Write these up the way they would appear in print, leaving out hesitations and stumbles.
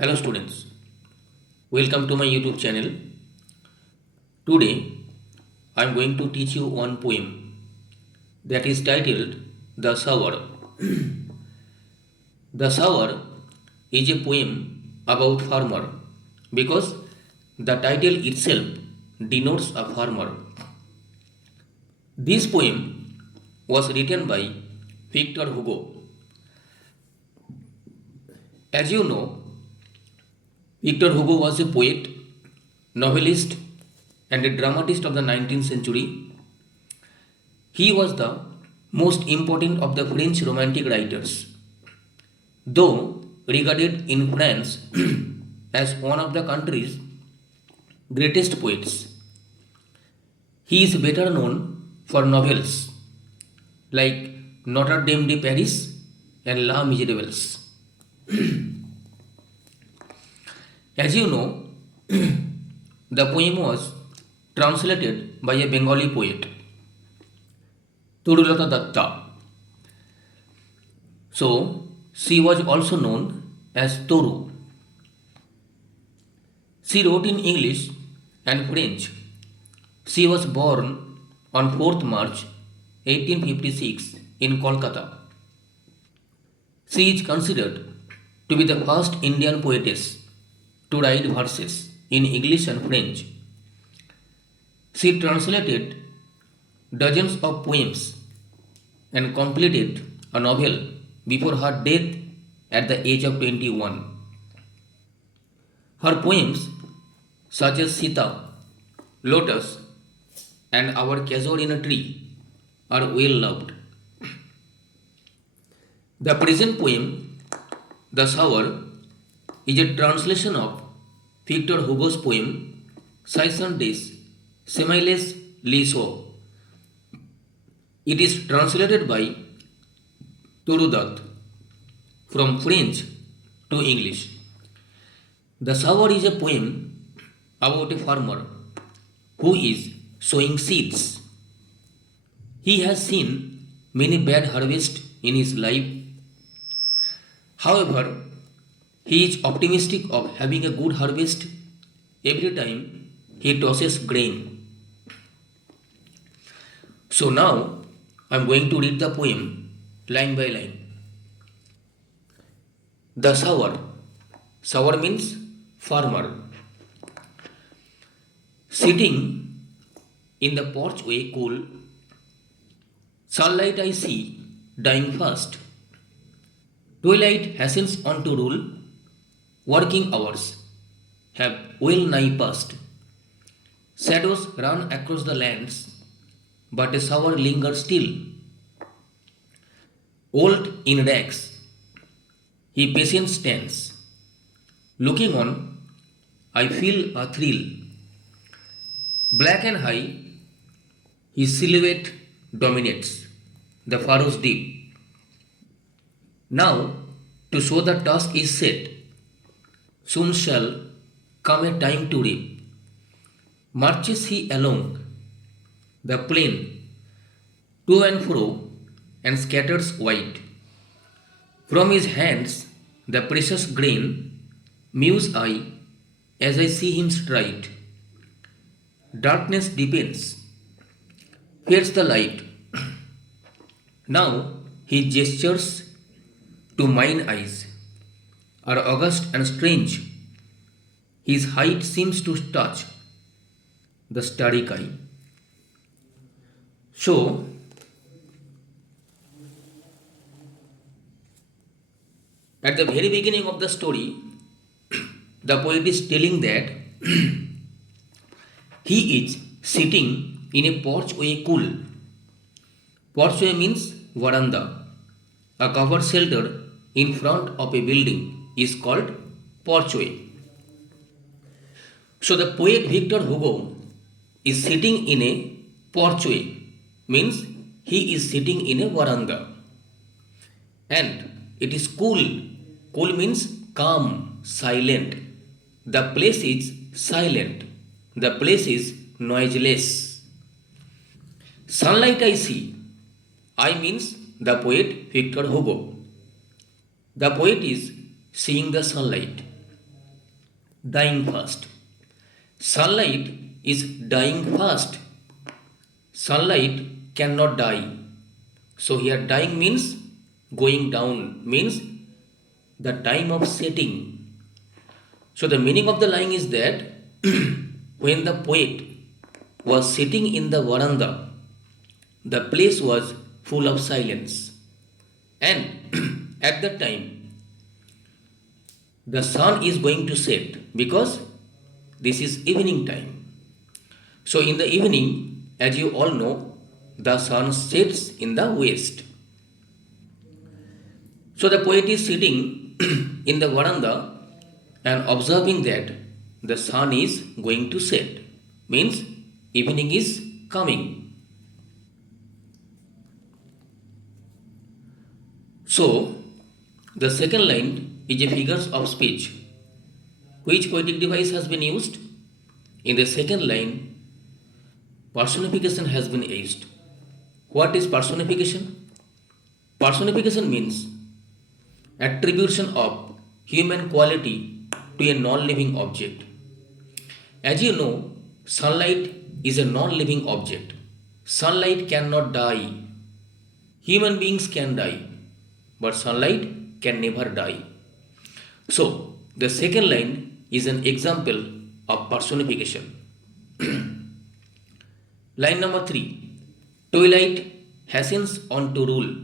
Hello students, welcome to my YouTube channel. Today I am going to teach you one poem that is titled The Sower. The Sower is a poem about farmer because the title itself denotes a farmer. This poem was written by Victor Hugo. As you know, Victor Hugo was a poet, novelist, and a dramatist of the 19th century. He was the most important of the French Romantic writers, though regarded in France as one of the country's greatest poets. He is better known for novels like Notre Dame de Paris and La Miserables. As you know, the poem was translated by a Bengali poet, Toru Dutt. So, she was also known as Toru. She wrote in English and French. She was born on 4th March 1856 in Kolkata. She is considered to be the first Indian poetess to write verses in English and French. She translated dozens of poems and completed a novel before her death at the age of 21. Her poems, such as Sita, Lotus, and Our Castle in a Tree, are well loved. The present poem, The Sower, is a translation of Victor Hugo's poem Saison des Semiles Liso. It is translated by Toru Dutt from French to English. The Sower is a poem about a farmer who is sowing seeds. He has seen many bad harvests in his life. However, he is optimistic of having a good harvest every time he tosses grain. So now I am going to read the poem line by line. The Sower. Sower means farmer. Sitting in the porchway cool, sunlight I see dying fast. Twilight hastens on to rule. Working hours have well nigh passed. Shadows run across the lands, but a sower lingers still. Old in rags, he patient stands. Looking on, I feel a thrill. Black and high, his silhouette dominates the furrows deep. Now, to show the task is set, soon shall come a time to reap. Marches he along the plain, to and fro, and scatters wide. From his hands the precious grain muse I as I see him stride. Darkness deepens, fades the light. Now his gestures to mine eyes are august and strange. His height seems to touch the starry sky. So, at the very beginning of the story, the poet is telling that he is sitting in a porchway cool. Porchway means veranda. A covered shelter in front of a building is called porchway. So the poet Victor Hugo is sitting in a porchway, means he is sitting in a veranda. And it is cool. Cool means calm, silent. The place is silent. The place is noiseless. Sunlight I see. I means the poet Victor Hugo. The poet is seeing the sunlight. dying fast. Sunlight is dying fast. Sunlight cannot die. So here dying means going down, means the time of setting. So the meaning of the line is that when the poet was sitting in the veranda, the place was full of silence. And at that time, the sun is going to set because this is evening time. So in the evening, as you all know, the sun sets in the west. So the poet is sitting in the veranda and observing that the sun is going to set, means evening is coming. So the second line is a figures of speech. Which poetic device has been used? In the second line, personification has been used. What is personification? Personification means attribution of human quality to a non-living object. As you know, sunlight is a non-living object. Sunlight cannot die. Human beings can die, but sunlight can never die. So, the second line is an example of personification. Line number 3. Twilight hastens on to rule.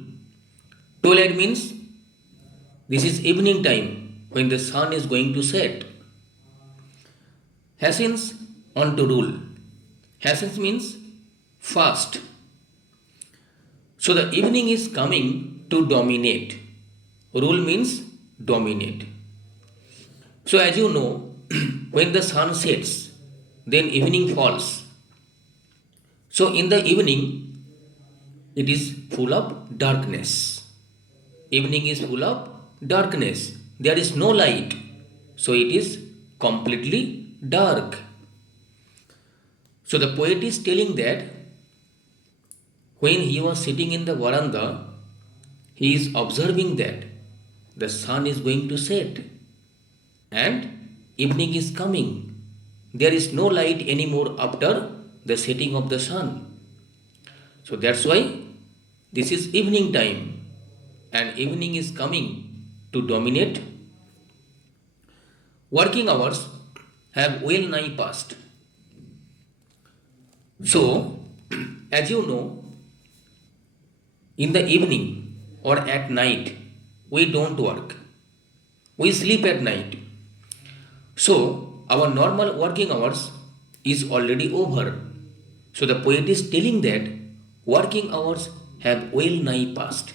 Twilight means this is evening time when the sun is going to set. Hastens on to rule. Hastens means fast. So the evening is coming to dominate. Rule means dominate. So as you know, when the sun sets, then evening falls. So in the evening, it is full of darkness. Evening is full of darkness. There is no light. So it is completely dark. So the poet is telling that when he was sitting in the veranda, he is observing that the sun is going to set and evening is coming. There is no light anymore after the setting of the sun. So that's why this is evening time and evening is coming to dominate. Working hours have well nigh passed. So, as you know, in the evening or at night, we don't work. We sleep at night. So, our normal working hours is already over. So, the poet is telling that working hours have well nigh passed.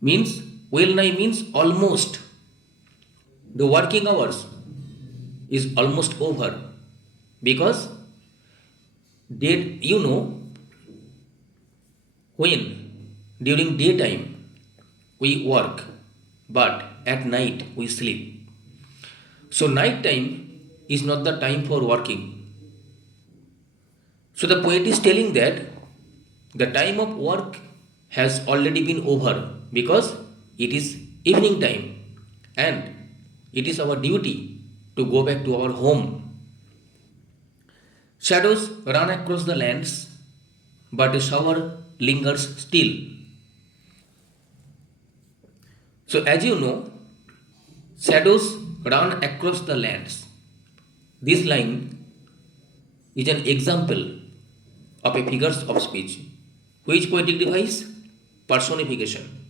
Means, well nigh means almost. The working hours is almost over because you know, when during daytime we work but at night we sleep. So night time is not the time for working. So the poet is telling that the time of work has already been over because it is evening time and it is our duty to go back to our home. Shadows run across the lands, but a shower lingers still. So as you know, shadows run across the lands. This line is an example of a figures of speech. Which poetic device? Personification.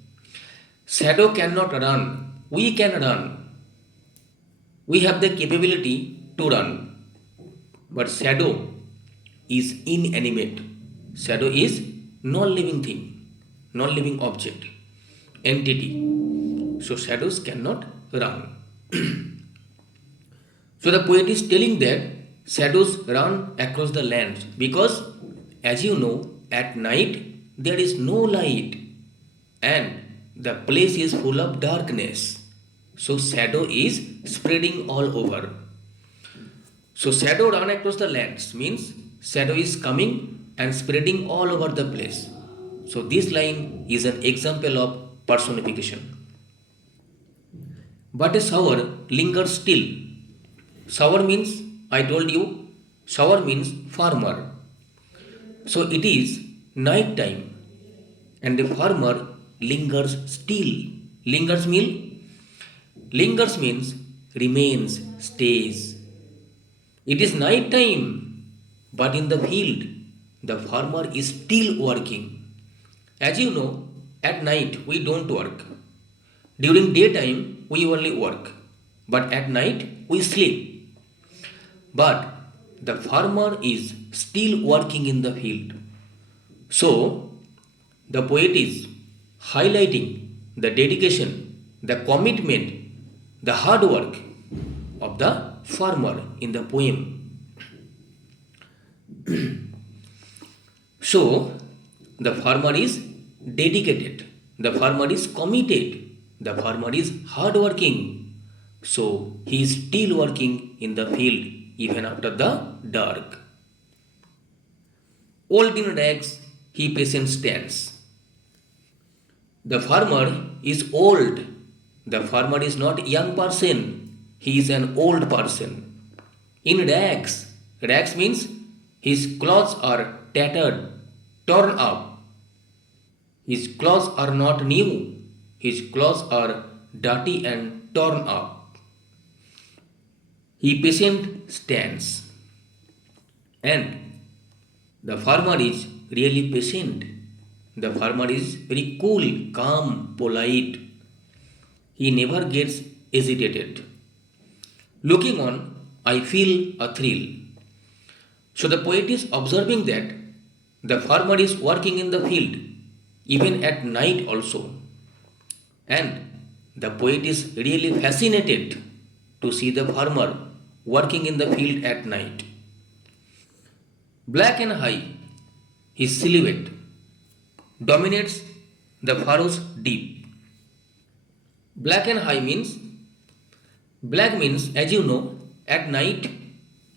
Shadow cannot run. We can run. We have the capability to run. But shadow is inanimate. Shadow is non-living thing, non-living object, entity. So shadows cannot run. So the poet is telling that shadows run across the lands because, as you know, at night there is no light and the place is full of darkness. So shadow is spreading all over. So shadow run across the lands means shadow is coming and spreading all over the place. So this line is an example of personification. But a shower lingers still. Sower means, I told you, sower means farmer. So it is night time and the farmer lingers still. Lingers mean Lingers means remains, stays. It is night time, but in the field, the farmer is still working. As you know, at night we don't work. During daytime we only work, but at night we sleep. But the farmer is still working in the field. So, the poet is highlighting the dedication, the commitment, the hard work of the farmer in the poem. So, the farmer is dedicated, the farmer is committed, the farmer is hardworking. So, he is still working in the field even after the dark. Old in rags, he patient stands. The farmer is old. The farmer is not a young person. He is an old person. In rags, rags means his clothes are tattered, torn up. His clothes are not new. His clothes are dirty and torn up. He patient stands. And the farmer is really patient. The farmer is very cool, calm, polite. He never gets agitated. Looking on, I feel a thrill. So the poet is observing that the farmer is working in the field, even at night also. And the poet is really fascinated to see the farmer working in the field at night. Black and high, his silhouette dominates the furrows deep. Black means, as you know, at night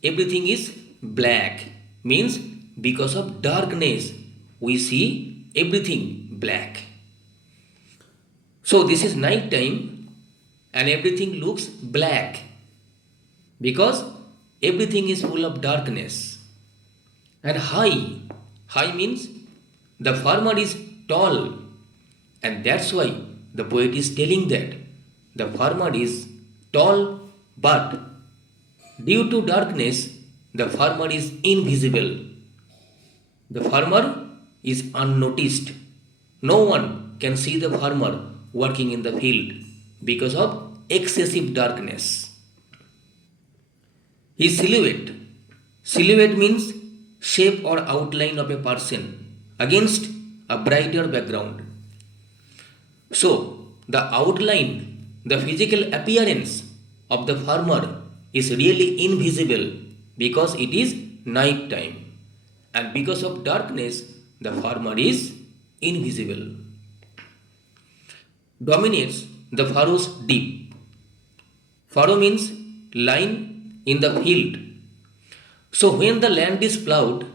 everything is black. Means because of darkness we see everything black. So this is night time and everything looks black because everything is full of darkness. And high means the farmer is tall, and that's why the poet is telling that the farmer is tall, but due to darkness the farmer is invisible. The farmer is unnoticed. No one can see the farmer working in the field because of excessive darkness. His silhouette means shape or outline of a person against a brighter background. So, the outline, the physical appearance of the farmer is really invisible because it is night time, and because of darkness the farmer is invisible. Dominates the furrows deep. Furrow means line in the field. So when the land is plowed,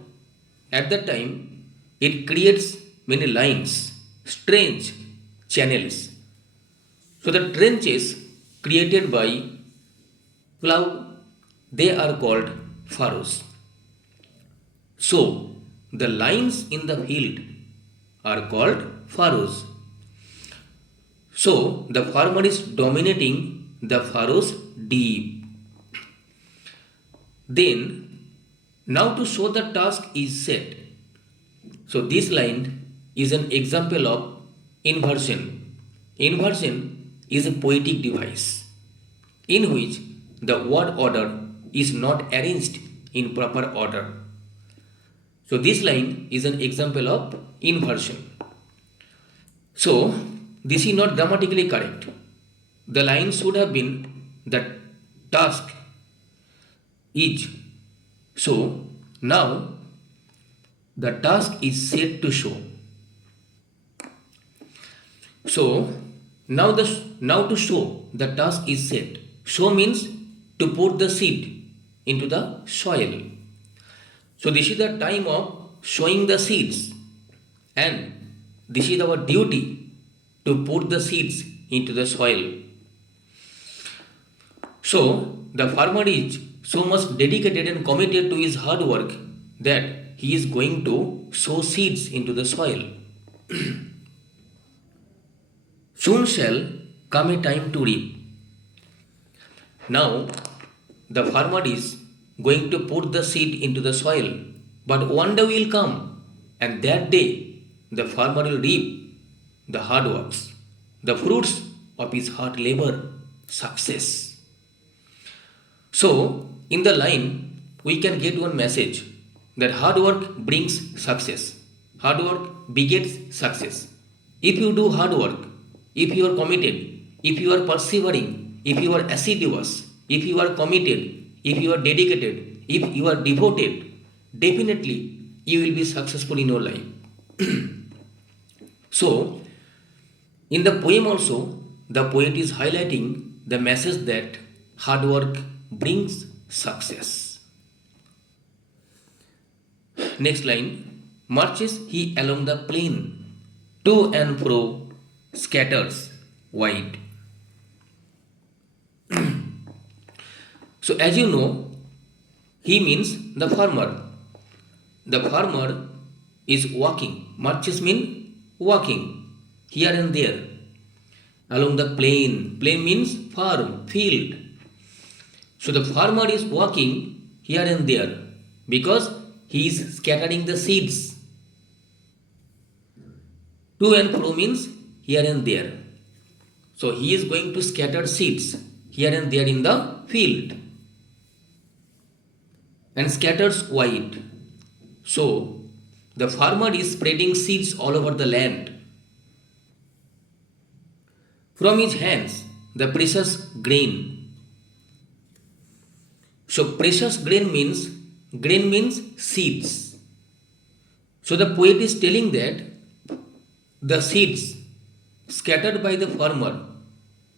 at that time it creates many lines, strange channels. So the trenches created by plow, they are called furrows. So the lines in the field are called furrows. So the farmer is dominating the furrows deep. Then now to show the task is set. So this line is an example of inversion. Inversion is a poetic device in which the word order is not arranged in proper order. So this line is an example of inversion. So this is not grammatically correct. The line should have been the task is. So now the task is set to show. So now to show the task is set. Show means to put the seed into the soil. So this is the time of sowing the seeds, and this is our duty to put the seeds into the soil. So the farmer is so much dedicated and committed to his hard work that he is going to sow seeds into the soil. Soon shall come a time to reap. Now, the farmer is going to put the seed into the soil, but one day will come, and that day the farmer will reap the hard works, the fruits of his hard labor, success. So, in the line, we can get one message that hard work brings success. Hard work begets success. If you do hard work, if you are committed, if you are persevering, if you are assiduous, if you are committed, if you are dedicated, if you are devoted, definitely you will be successful in your life. So, in the poem also, the poet is highlighting the message that hard work brings success. Next line, marches he along the plain, to and fro scatters wide. So as you know, he means the farmer. The farmer is walking. Marches mean walking here and there along the plain. Plain means farm, field. So the farmer is walking here and there because he is scattering the seeds. To and fro means here and there. So he is going to scatter seeds here and there in the field. And scatters wide. So the farmer is spreading seeds all over the land. From his hands, the precious grain. So precious grain means seeds. So the poet is telling that the seeds scattered by the farmer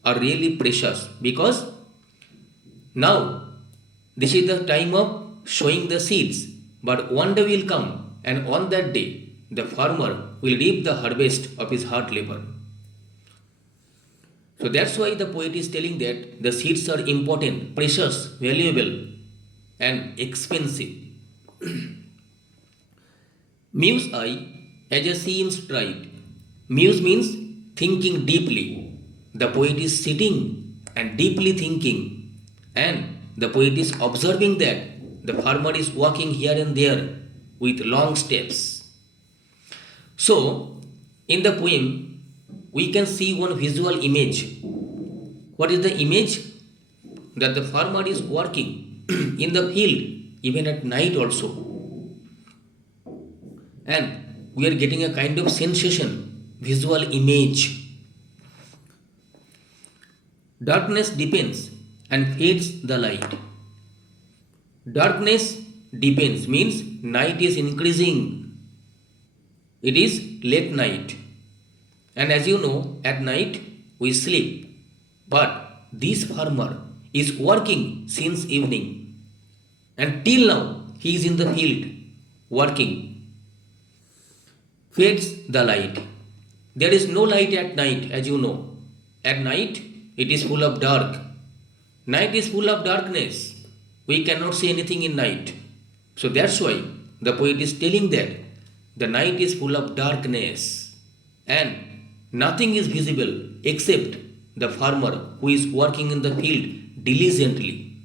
are really precious because now this is the time of sowing the seeds, but one day will come, and on that day the farmer will reap the harvest of his hard labor. So that's why the poet is telling that the seeds are important, precious, valuable and expensive. Muse I as a seam's stride. Muse means thinking deeply. The poet is sitting and deeply thinking, and the poet is observing that the farmer is walking here and there with long steps. So, in the poem, we can see one visual image. What is the image? That the farmer is working in the field even at night also. And we are getting a kind of sensation, visual image. Darkness deepens and fades the light. Darkness deepens means night is increasing. It is late night. And as you know, at night we sleep. But this farmer is working since evening. And till now he is in the field working. Fades the light. There is no light at night, as you know. At night it is full of dark. Night is full of darkness. We cannot see anything in night. So that's why the poet is telling that the night is full of darkness and nothing is visible except the farmer who is working in the field diligently.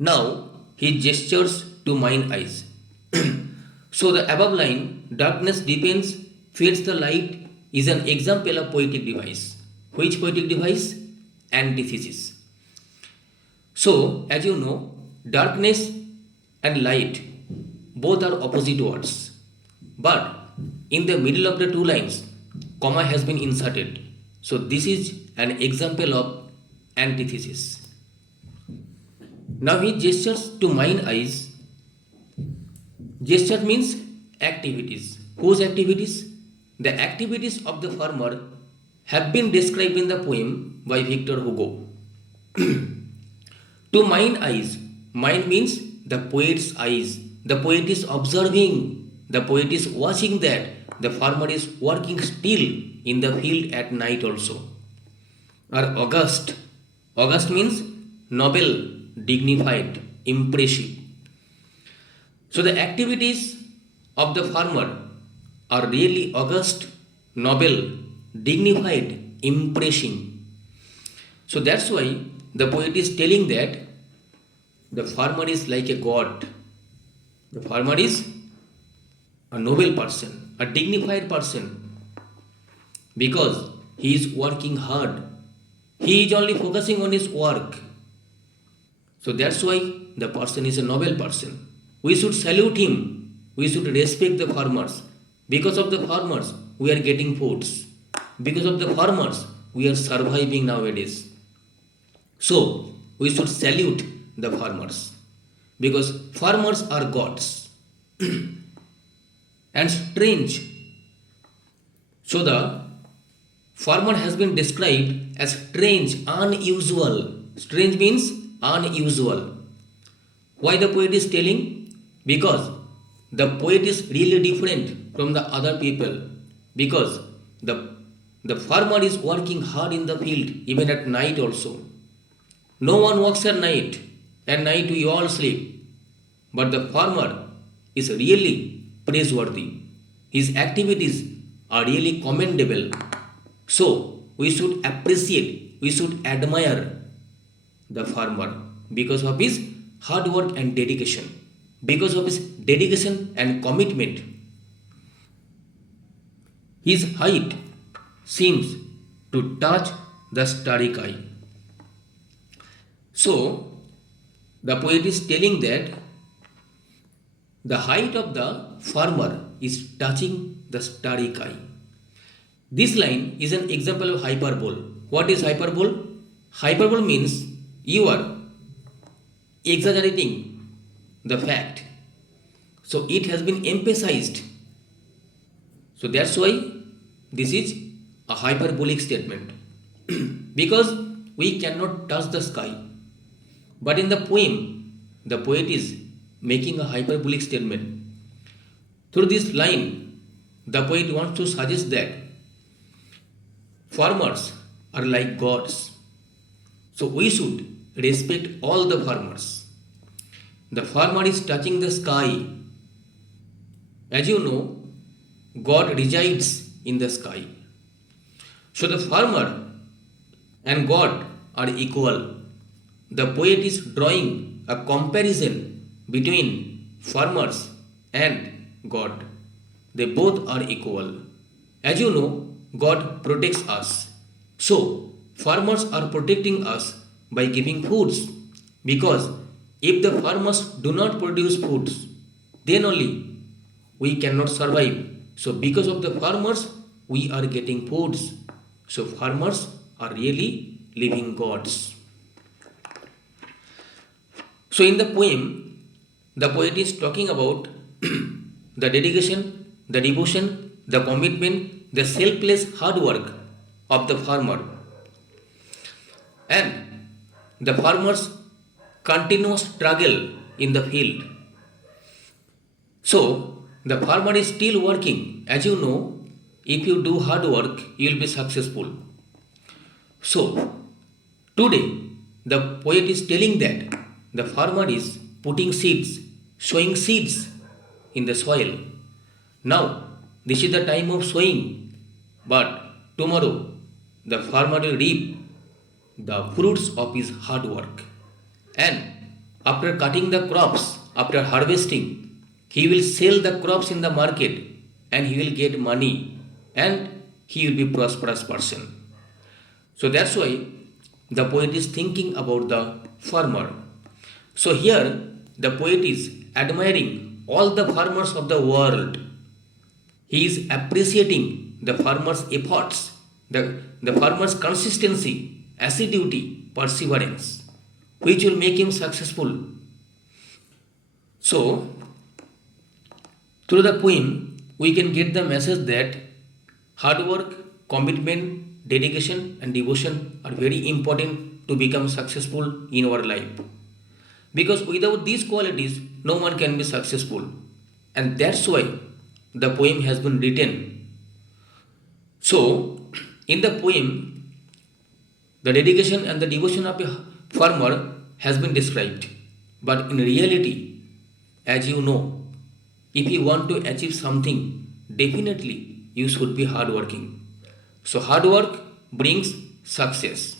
Now he gestures to mine eyes. So the above line, darkness deepens, fades the light, is an example of poetic device. Which poetic device? Antithesis. So, as you know, darkness and light both are opposite words. But in the middle of the two lines, comma has been inserted. So, this is an example of antithesis. Now he gestures to mine eyes. Gesture means activities. Whose activities? The activities of the farmer have been described in the poem by Victor Hugo. To mine eyes. Mine means the poet's eyes. The poet is observing. The poet is watching that the farmer is working still in the field at night also. Are august August means noble, dignified, impressive. So the activities of the farmer are really august, noble, dignified, impressive. So that's why the poet is telling that the farmer is like a god. The farmer is a noble person, a dignified person, because he is working hard. He is only focusing on his work. So that's why the person is a noble person. We should salute him. We should respect the farmers. Because of the farmers, we are getting foods. Because of the farmers, we are surviving nowadays. So we should salute the farmers. Because farmers are gods. And strange. So the farmer has been described as strange, unusual. Strange means unusual. Why the poet is telling? Because the poet is really different from the other people. Because the farmer is working hard in the field, even at night also. No one works at night. At night we all sleep. But the farmer is really praiseworthy. His activities are really commendable. So we should appreciate, we should admire the farmer because of his hard work and dedication, because of his dedication and commitment. His height seems to touch the starry sky. So the poet is telling that the height of the farmer is touching the starry sky. This line is an example of hyperbole. What is hyperbole? Hyperbole means you are exaggerating the fact. So it has been emphasized. So that's why this is a hyperbolic statement. Because we cannot touch the sky. But in the poem, the poet is making a hyperbolic statement. Through this line, the poet wants to suggest that farmers are like gods. So we should respect all the farmers. The farmer is touching the sky. As you know, God resides in the sky. So the farmer and God are equal. The poet is drawing a comparison between farmers and God. They both are equal. As you know, God protects us. So, farmers are protecting us by giving foods. Because if the farmers do not produce foods, then only we cannot survive. So, because of the farmers, we are getting foods. So, farmers are really living gods. So, in the poem, the poet is talking about the dedication, the devotion, the commitment, the selfless hard work of the farmer and the farmer's continuous struggle in the field. So, the farmer is still working. As you know, if you do hard work, you will be successful. So, today, the poet is telling that the farmer is putting seeds, sowing seeds in the soil. Now, this is the time of sowing, but tomorrow the farmer will reap the fruits of his hard work. And after cutting the crops, after harvesting, he will sell the crops in the market and he will get money and he will be prosperous person. So that's why the poet is thinking about the farmer. So here the poet is admiring all the farmers of the world. He is appreciating the farmer's efforts, the farmer's consistency, assiduity, perseverance, which will make him successful. So, through the poem, we can get the message that hard work, commitment, dedication, and devotion are very important to become successful in our life. Because without these qualities, no one can be successful. And that's why the poem has been written. So, in the poem, The dedication and the devotion of a farmer has been described. But in reality, as you know, if you want to achieve something, definitely you should be hardworking. So hard work brings success.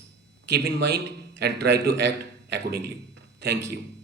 Keep in mind and try to act accordingly. Thank you.